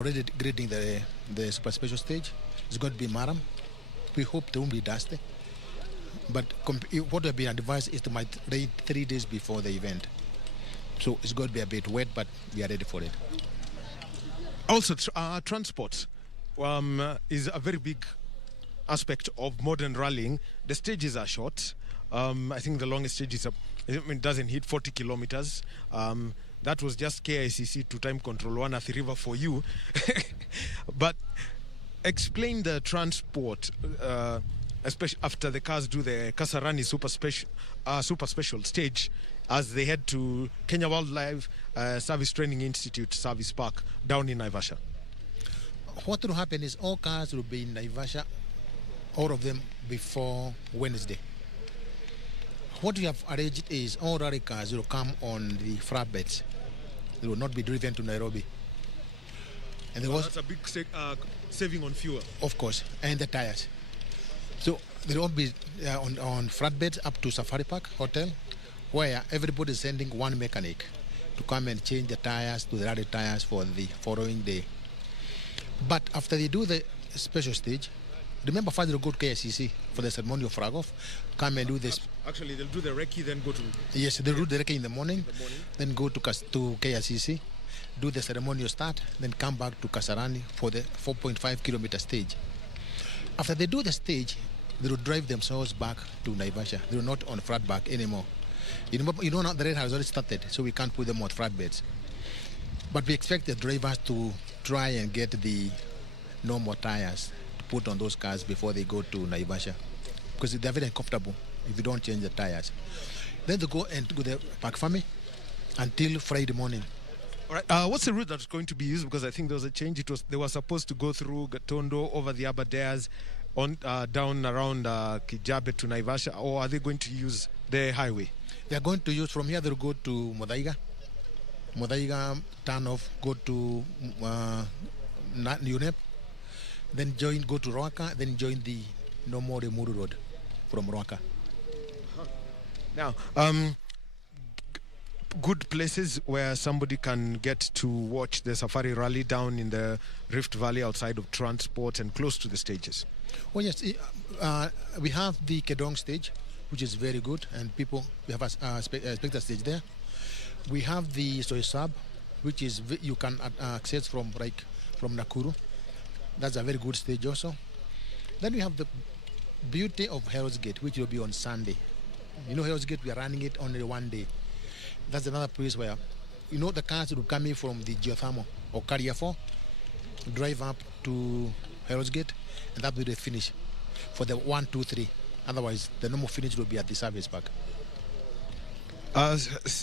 already grading the super special stage. It's going to be Maram. We hope there won't be dusty. But what we've been advised is to might rain 3 days before the event. So it's going to be a bit wet, but we are ready for it. Also, transport is a very big aspect of modern rallying. The stages are short. I think the longest stage doesn't hit 40 kilometers. That was just KICC to time control one at the river for you. But explain the transport, especially after the cars do the Kasarani super special stage as they head to Kenya Wildlife Service Training Institute Service Park down in Naivasha. What will happen is all cars will be in Naivasha, all of them before Wednesday. What we have arranged is all rally cars will come on the flatbeds. They will not be driven to Nairobi. And that's a big saving on fuel. Of course, and the tires. So they will be on flatbeds up to Safari Park Hotel, where everybody is sending one mechanic to come and change the tires to the rally tires for the following day. But after they do the special stage, remember first they'll go to KICC for the ceremony of flag off, come and do this. Actually, they'll do the recce, then go to... Yes, they'll do the recce in the morning, then go to KICC, do the ceremonial start, then come back to Kasarani for the 4.5 kilometer stage. After they do the stage, they will drive themselves back to Naivasha. They will not on flat back anymore. You know now the race has already started, so we can't put them on flatbeds. But we expect the drivers to try and get the normal tires to put on those cars before they go to Naivasha, because they're very uncomfortable if you don't change the tires. Then they go and do the park farming until Friday morning. All right. What's the route that's going to be used? Because I think there was a change. They were supposed to go through Gatondo over the Aberdares on down around Kijabe to Naivasha, or are they going to use the highway? They are going to use from here. They'll go to Modaiga, turn off, go to UNEP, then go to Roaka, then join the normal Remuru Road from Roaka. Now, good places where somebody can get to watch the safari rally down in the Rift Valley outside of transport and close to the stages. Oh yes, we have the Kedong stage, which is very good, and we have a spectator stage there. We have the Soy Sab, which is you can access from Nakuru. That's a very good stage also. Then we have the beauty of Hell's Gate, which will be on Sunday. You know, Hell's Gate, we are running it only one day. That's another place where, the cars will come in from the geothermal or Carrier 4, drive up to Hell's Gate, and that will be the finish for the 1, 2, 3. Otherwise, the normal finish will be at the service park.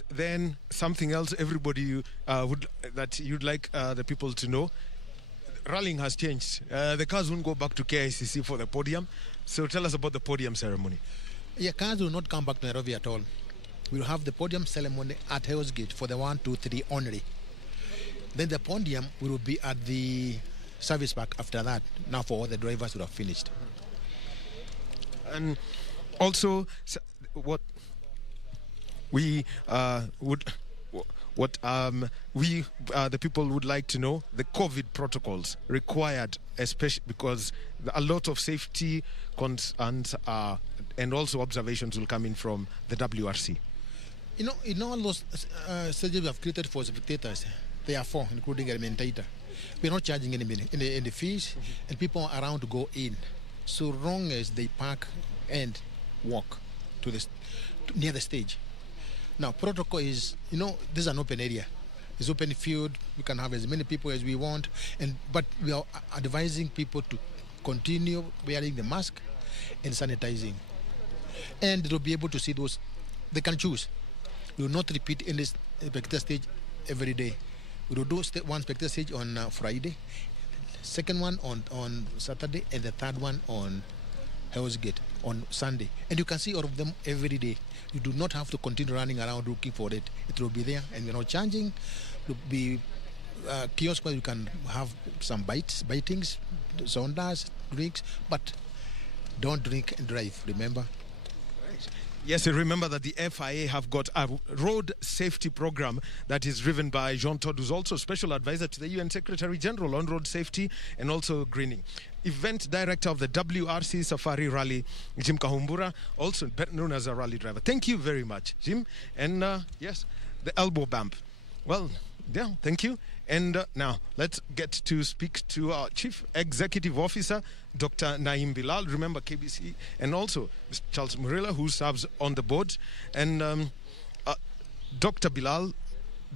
Then something else everybody that you'd like the people to know. Rallying has changed. The cars won't go back to KICC for the podium. So tell us about the podium ceremony. Yeah, cars will not come back to Nairobi at all. We'll have the podium ceremony at Hell's Gate for the 1, 2, 3 only. Then the podium will be at the service park after that. Now for all the drivers who have finished. And also, what we the people would like to know, the COVID protocols required, especially because a lot of safety concerns and also observations will come in from the WRC. In all those stages we have created for spectators, there are 4, including a commentator. We're not charging any fees, and people are around to go in, so long as they park and walk to near the stage. Now, protocol is, this is an open area. It's open field. We can have as many people as we want, but we are advising people to continue wearing the mask and sanitizing. And they'll be able to see those. They can choose. We will not repeat any spectator stage every day. We will do one spectator stage on Friday, second one on Saturday, and the third one on Hell's Gate on Sunday. And you can see all of them every day. You do not have to continue running around looking for it. It will be there, and we're not charging. It will be kiosk where you can have some bitings, sodas, drinks, but don't drink and drive, remember? Right. Yes, and remember that the FIA have got a road safety program that is driven by Jean Todt, who's also special advisor to the UN Secretary General on road safety and also greening. Event director of the WRC Safari Rally, Jim Kahumbura, also better known as a rally driver. Thank you very much, Jim. And yes, the elbow bump. Well, yeah, thank you. And now let's get to speak to our Chief Executive Officer, Dr. Naim Bilal. Remember KBC, and also Mr. Charles Murila, who serves on the board. And Dr. Bilal,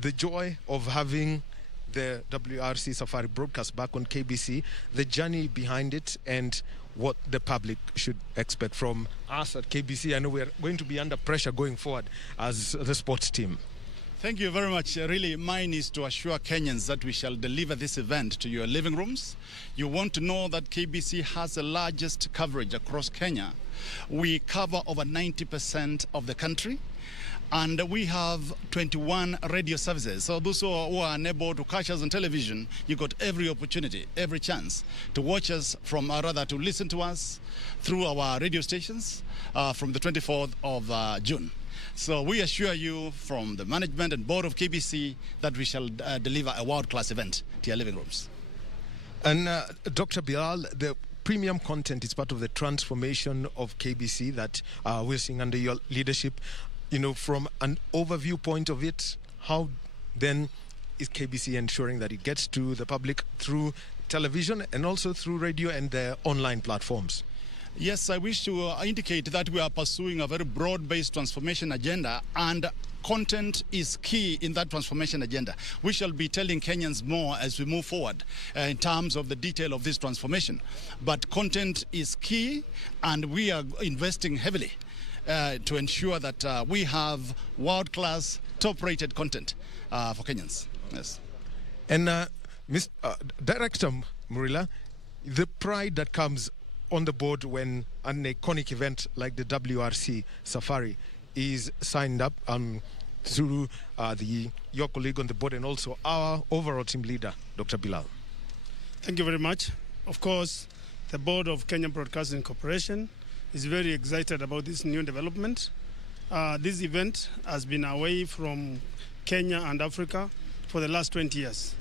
the joy of having the WRC Safari broadcast back on KBC, the journey behind it, and what the public should expect from us at KBC. I know we are going to be under pressure going forward as the sports team. Thank you very much. Really, mine is to assure Kenyans that we shall deliver this event to your living rooms. You want to know that KBC has the largest coverage across Kenya. We cover over 90% of the country, and we have 21 radio services. So those who are unable to catch us on television, you got every opportunity, every chance to watch us to listen to us through our radio stations from the 24th of June. So we assure you from the management and board of KBC that we shall deliver a world-class event to your living rooms. And Dr. Bilal, the premium content is part of the transformation of KBC that we're seeing under your leadership. You know, from an overview point of it, how then is KBC ensuring that it gets to the public through television and also through radio and the online platforms? Yes, I wish to indicate that we are pursuing a very broad-based transformation agenda, and content is key in that transformation agenda. We shall be telling Kenyans more as we move forward in terms of the detail of this transformation. But content is key, and we are investing heavily to ensure that we have world-class, top-rated content for Kenyans. Yes. And Director Murila, the pride that comes on the board when an iconic event like the WRC Safari is signed up through your colleague on the board and also our overall team leader, Dr. Bilal. Thank you very much. Of course, the board of Kenya Broadcasting Corporation is very excited about this new development. This event has been away from Kenya and Africa for the last 20 years.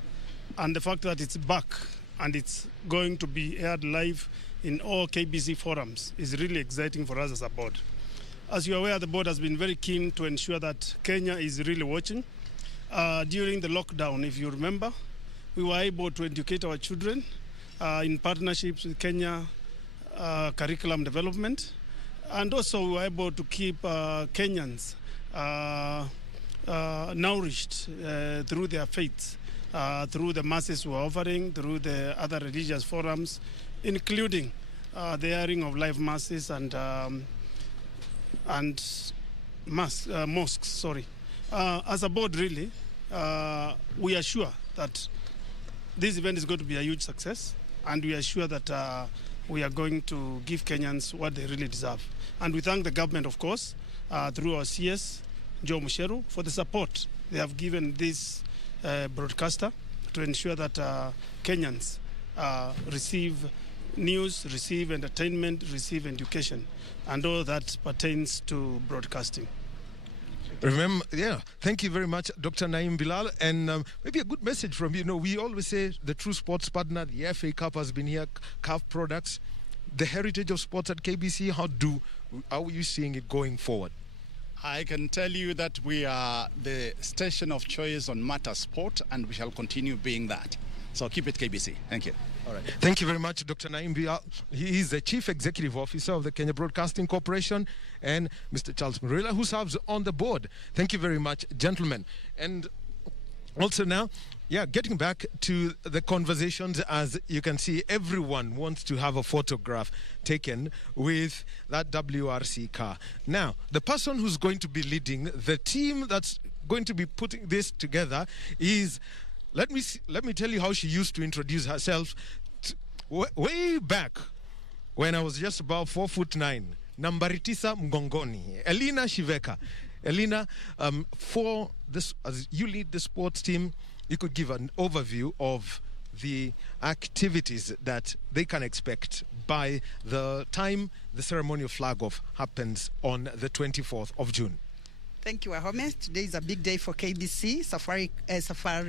And the fact that it's back and it's going to be aired live in all KBC forums is really exciting for us as a board. As you're aware, the board has been very keen to ensure that Kenya is really watching. During the lockdown, if you remember, we were able to educate our children in partnerships with Kenya Curriculum Development, and also we were able to keep Kenyans nourished through their faith, through the masses we were offering, through the other religious forums, including the airing of live masses and mosques. As a board, really, we are sure that this event is going to be a huge success, and we are sure that we are going to give Kenyans what they really deserve. And we thank the government, of course, through our CS, Joe Musheru, for the support they have given this broadcaster to ensure that Kenyans receive news, receive entertainment, receive education, and all that pertains to broadcasting. Remember, thank you very much, Dr. Naim Bilal. And maybe a good message from you. We always say the true sports partner, the FA Cup has been here, CAF products, the heritage of sports at KBC. How are you seeing it going forward? I can tell you that we are the station of choice on matter sport, and we shall continue being that. So keep it KBC. Thank you. All right. Thank you very much, Dr. Naim Bilal. He is the Chief Executive Officer of the Kenya Broadcasting Corporation, and Mr. Charles Murila, who serves on the board. Thank you very much, gentlemen. And also now, getting back to the conversations, as you can see, everyone wants to have a photograph taken with that WRC car. Now, the person who's going to be leading the team that's going to be putting this together is, let me tell you how she used to introduce herself way back when I was just about 4'9", nambari 9 mgongoni, Elina Shiveka. Elina, for this, as you lead the sports team, you could give an overview of the activities that they can expect by the time the ceremonial flag-off happens on the 24th of June. Thank you, Wahome. Today is a big day for KBC. Safari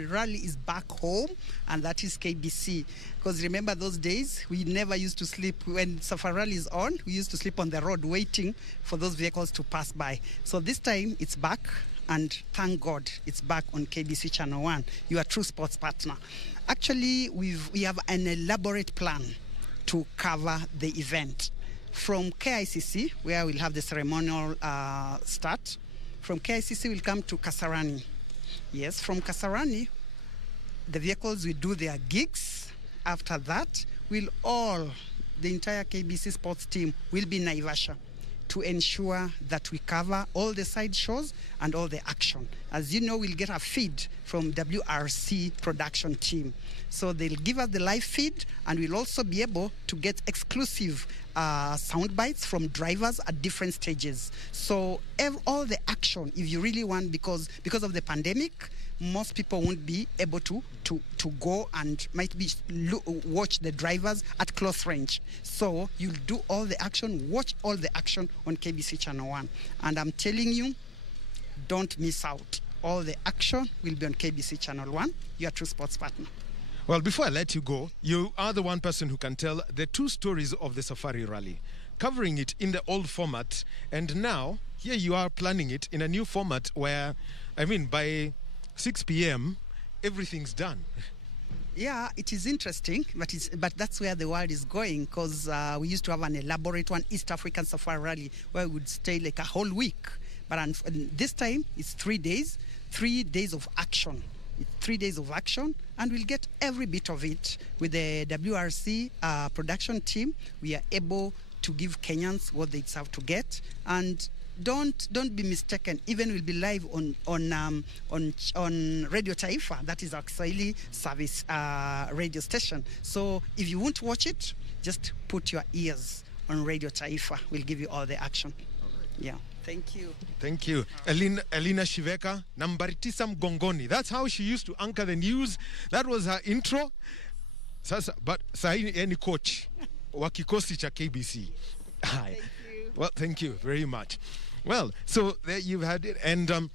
Rally is back home, and that is KBC. Because remember those days, we never used to sleep. When Safari Rally is on, we used to sleep on the road waiting for those vehicles to pass by. So this time, it's back, and thank God, it's back on KBC Channel 1, your true sports partner. Actually, we have an elaborate plan to cover the event. From KICC, where we'll have the ceremonial start. From KICC, we'll come to Kasarani. Yes, from Kasarani, the vehicles will do their gigs. After that, the entire KBC sports team will be in Naivasha to ensure that we cover all the side shows and all the action. As you know, we'll get a feed from WRC production team. So they'll give us the live feed, and we'll also be able to get exclusive sound bites from drivers at different stages. So all the action, if you really want, because of the pandemic, most people won't be able to go and might be watch the drivers at close range. So you'll do all the action, watch all the action on KBC Channel 1. And I'm telling you, don't miss out. All the action will be on KBC Channel 1, your true sports partner. Well, before I let you go, you are the one person who can tell the two stories of the Safari Rally, covering it in the old format, and now here you are planning it in a new format where, by 6 p.m., everything's done. Yeah, it is interesting, but that's where the world is going, because we used to have an elaborate one, East African Safari Rally, where we would stay like a whole week. But this time, it's 3 days, 3 days of action. 3 days of action, and we'll get every bit of it. With the WRC production team, we are able to give Kenyans what they deserve to get. And don't be mistaken, even we'll be live on Radio Taifa, that is our Kiswahili service radio station. So if you won't watch it, just put your ears on Radio Taifa. We'll give you all the action. Yeah. Thank you. Thank you. Elina Shiveka, nambari 9 mgongoni. That's how she used to anchor the news. That was her intro. But sahi any coach wa kikosi cha KBC. Hi. Well, thank you very much. Well, so there you've had it. And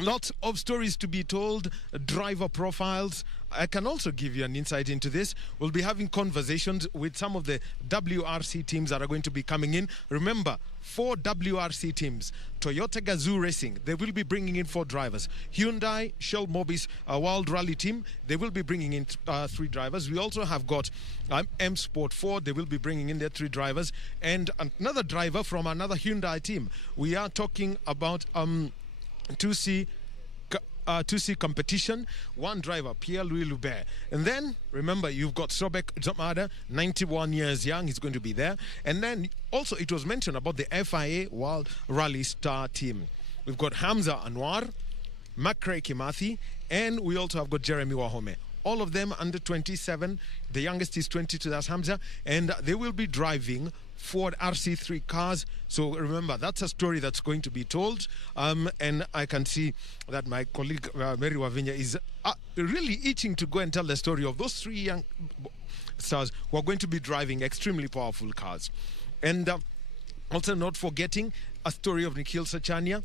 lots of stories to be told, driver profiles. I can also give you an insight into this. We'll be having conversations with some of the WRC teams that are going to be coming in. Remember, 4 WRC teams. Toyota Gazoo Racing, they will be bringing in 4 drivers. Hyundai, Shell Mobis, World Rally Team, they will be bringing in 3 drivers. We also have got M Sport 4, they will be bringing in their 3 drivers. And another driver from another Hyundai team. We are talking about 2C competition, 1 driver, Pierre-Louis Loubert. And then, remember, you've got Sobek Zamada, 91 years young, he's going to be there. And then, also, it was mentioned about the FIA World Rally Star team. We've got Hamza Anwar, Makray Kimathi, and we also have got Jeremy Wahome. All of them under 27. The youngest is 22, that's Hamza. And they will be driving Ford RC3 cars. So remember, that's a story that's going to be told. And I can see that my colleague Mary Wavinya is really itching to go and tell the story of those 3 young stars who are going to be driving extremely powerful cars. And also not forgetting a story of Nikhil Sachania.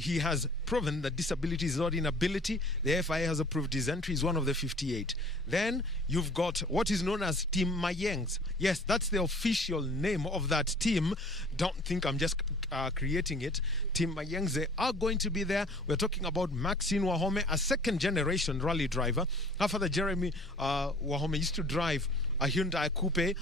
He has proven that disability is not inability. The FIA has approved his entry. He's one of the 58. Then you've got what is known as Team Mayengs. Yes, that's the official name of that team. Don't think I'm just creating it. Team Mayengs, they are going to be there. We're talking about Maxine Wahome, a second-generation rally driver. Her father, Jeremy Wahome, used to drive a Hyundai Coupe,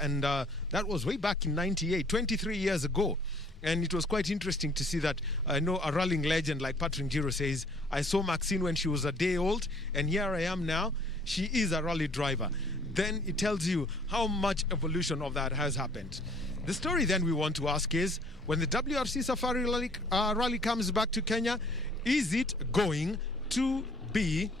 and that was way back in 98, 23 years ago. And it was quite interesting to see that, I know a rallying legend like Patrick Giro says, I saw Maxine when she was a day old, and here I am now. She is a rally driver. Then it tells you how much evolution of that has happened. The story then we want to ask is, when the WRC Safari Rally comes back to Kenya, is it going to be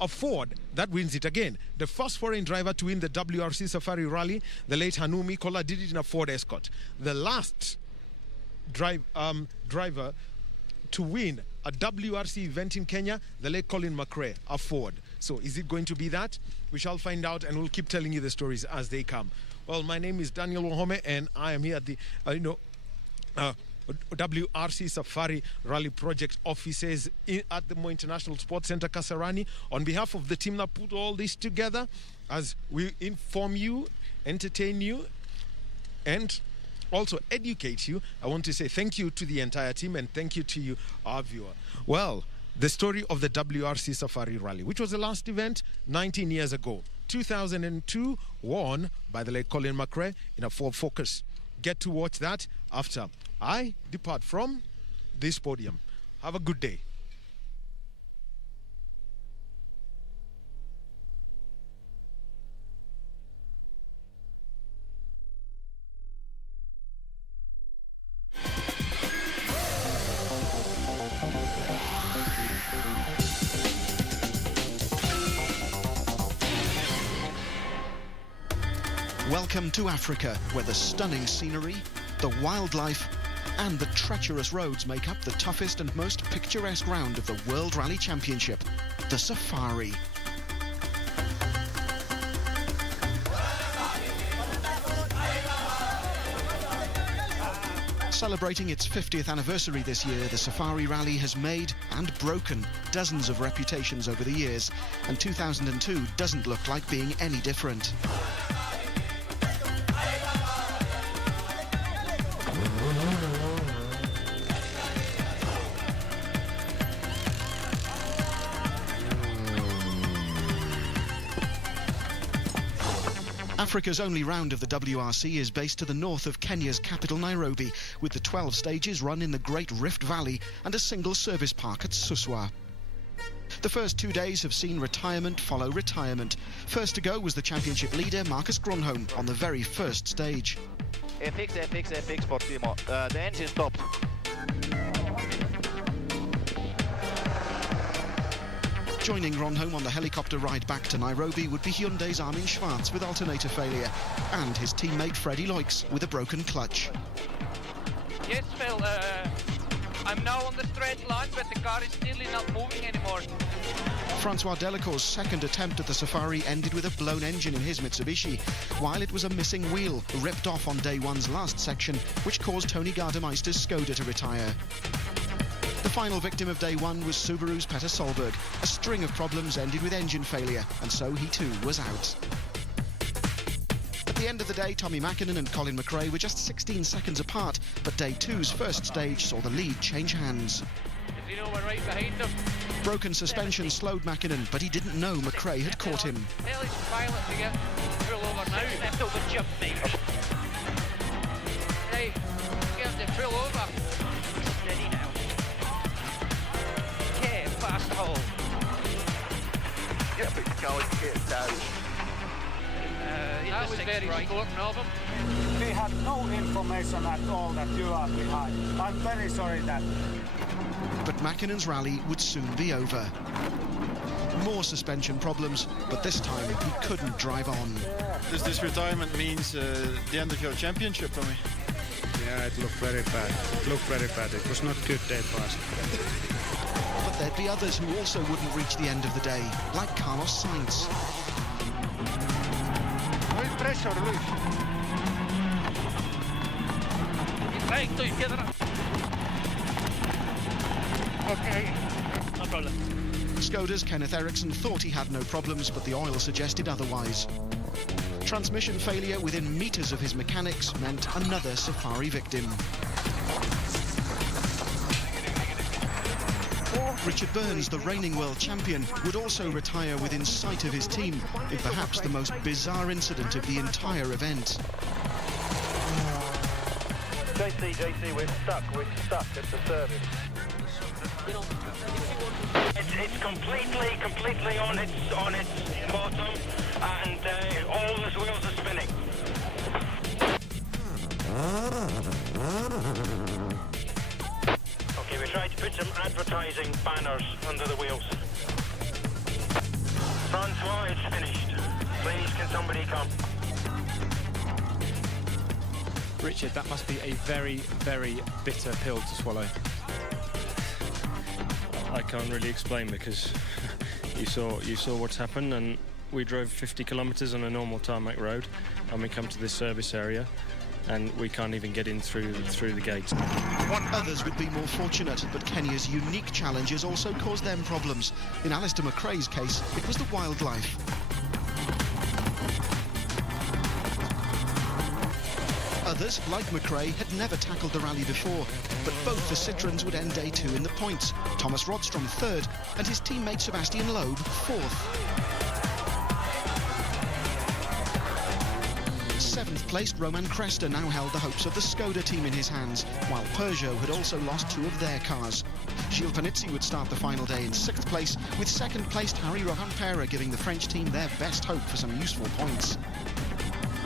a Ford that wins it again? The first foreign driver to win the WRC Safari Rally, the late Hanumi Kola, did it in a Ford Escort. The last driver to win a WRC event in Kenya, the late Colin McRae, a Ford. So is it going to be that? We shall find out, and we'll keep telling you the stories as they come. Well, my name is Daniel Wahome, and I am here at the WRC Safari Rally Project offices at the Mo International Sports Center, Kasarani, on behalf of the team that put all this together, as we inform you, entertain you, and also educate you. I want to say thank you to the entire team, and thank you to you, our viewer. Well, the story of the WRC Safari Rally, which was the last event 19 years ago, 2002, won by the late Colin McRae in a Ford Focus. Get to watch that after I depart from this podium. Have a good day. Welcome to Africa, where the stunning scenery, the wildlife and the treacherous roads make up the toughest and most picturesque round of the World Rally Championship, the Safari. Celebrating its 50th anniversary this year, the Safari Rally has made and broken dozens of reputations over the years, and 2002 doesn't look like being any different. Africa's only round of the WRC is based to the north of Kenya's capital Nairobi, with the 12 stages run in the Great Rift Valley and a single service park at Suswa. The first 2 days have seen retirement follow retirement. First to go was the championship leader Marcus Grönholm on the very first stage. FX for Timo. The engine stopped. Joining Grönholm on the helicopter ride back to Nairobi would be Hyundai's Armin Schwarz with alternator failure, and his teammate Freddie Loix with a broken clutch. Yes, Phil, I'm now on the straight line, but the car is still not moving anymore. Francois Delacour's second attempt at the Safari ended with a blown engine in his Mitsubishi, while it was a missing wheel ripped off on day one's last section, which caused Tony Gardemeister's Skoda to retire. The final victim of day one was Subaru's Petter Solberg. A string of problems ended with engine failure, and so he too was out. At the end of the day, Tommy Mäkinen and Colin McRae were just 16 seconds apart, but day two's first stage saw the lead change hands. Right behind him. Broken suspension slowed Mäkinen, but he didn't know McRae had caught him. Tell his pilot to get pull over now. Left over jump, mate. Right, get him to pull over. Steady now. Okay, fast hole. Yep, it's going to get down. That was very important of him. We had no information at all that you are behind. I'm very sorry that. But Mäkinen's rally would soon be over. More suspension problems, but this time he couldn't drive on. Does this retirement means the end of your championship for me? Yeah, it looked very bad. It was not good day for us. But there'd be others who also wouldn't reach the end of the day, like Carlos Sainz. Pressure, Luis. Recto, izquierda. Okay, no problem. Skoda's Kenneth Eriksson thought he had no problems, but the oil suggested otherwise. Transmission failure within meters of his mechanics meant another Safari victim. Richard Burns, the reigning world champion, would also retire within sight of his team in perhaps the most bizarre incident of the entire event. JC, we're stuck at the service. It's completely on its bottom, and all the wheels are spinning. Okay, we tried to put some advertising banners under the wheels. Francois, it's finished. Please, can somebody come? Richard, that must be a very, very bitter pill to swallow. I can't really explain because You saw what's happened, and we drove 50 kilometres on a normal tarmac road, and we come to this service area, and we can't even get in through the gates. Others would be more fortunate, but Kenya's unique challenges also caused them problems. In Alistair McRae's case, it was the wildlife. Others, like McRae, had never tackled the rally before, but both the Citroens would end day 2 in the points. Thomas Rodstrom 3rd, and his teammate Sebastian Loeb 4th. 7th-placed Roman Cresta now held the hopes of the Skoda team in his hands, while Peugeot had also lost 2 of their cars. Gilles Panizzi would start the final day in 6th place, with 2nd-placed Harry Rovanpera giving the French team their best hope for some useful points.